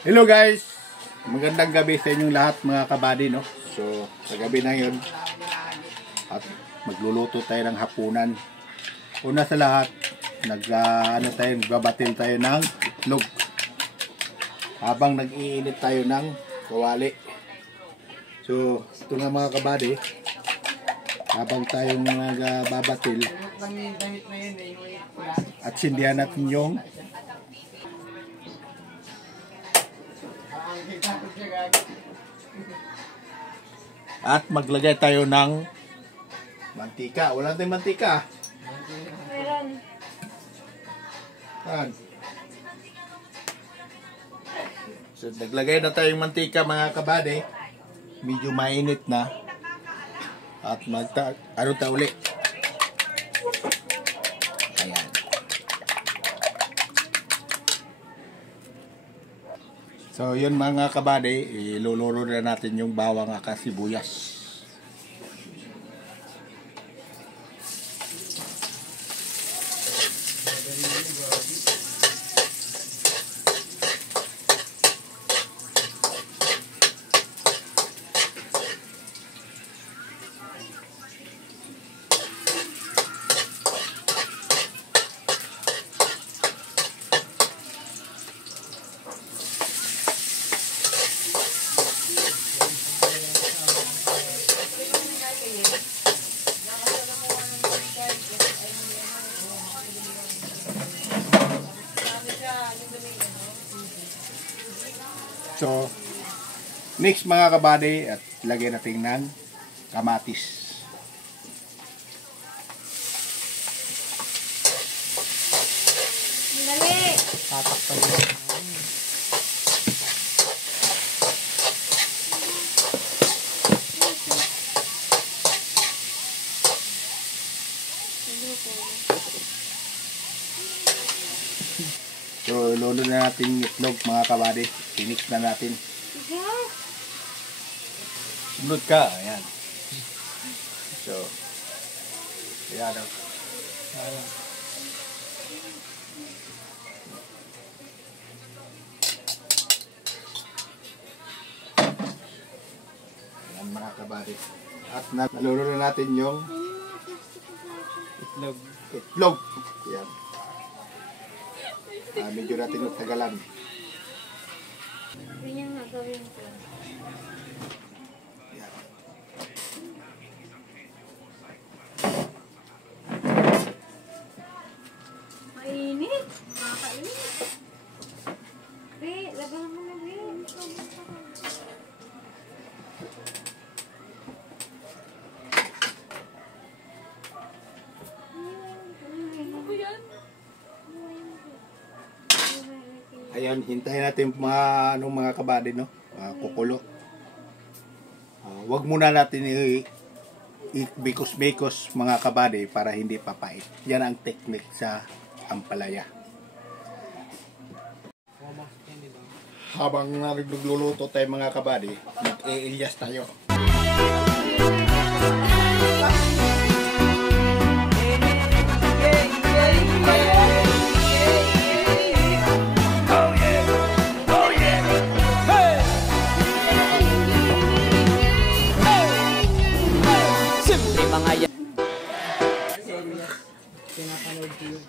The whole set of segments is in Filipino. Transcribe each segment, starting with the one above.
Hello guys! Magandang gabi sa inyong lahat mga kabady, no? So, sa gabi na yun at magluluto tayo ng hapunan. Una sa lahat, nagbabatil tayo ng itlog. Habang nag-iinit tayo ng kawali. So, ito nga mga kabady, habang tayong nagbabatil at sindihan natin yung at maglagay tayo ng mantika. Wala tayong mantika. Meron. So naglagay na tayong mantika mga kabady. Medyo mainit na. At ano ta uli? Ayan. So yun mga kabady, iluluto na natin yung bawang at sibuyas. So, mix mga kabady at lagyan natin ng kamatis. Dali! Tatakpan mo. So, lolo na natin yung itlog mga kabady. Mix na natin. Sunod ka. Ayan. So, ayan o. Ayan mga kabady. At nalolo na natin yung Itlog. itlog. Ayan. Medyo natin magtagalan. Ganyan nga gawin ko. Ayan. Mainit. Makakainit. Be, laban mo na, be. Ano yan? Ayan, hintayin natin mga kabady, no? Kukulo. Wag muna natin i-bikos-bikos mga kabady para hindi papait. Yan ang technique sa ampalaya. Habang nagluluto tayo mga kabady, mag-i-ilyas tayo. Pinapanood ko yun.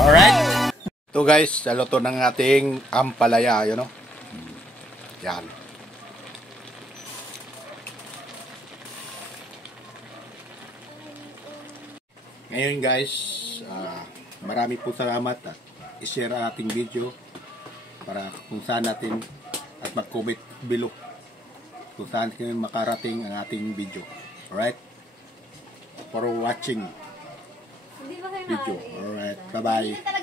Alright. Ito guys, luto ng ating ampalaya, yun, no? Yan. Ngayon guys, marami po salamat at i-share ang ating video para kung saan natin at mag-comment below kung saan kayo makarating ang ating video. Alright? For watching Hindi ba kayo video. Alright, bye bye.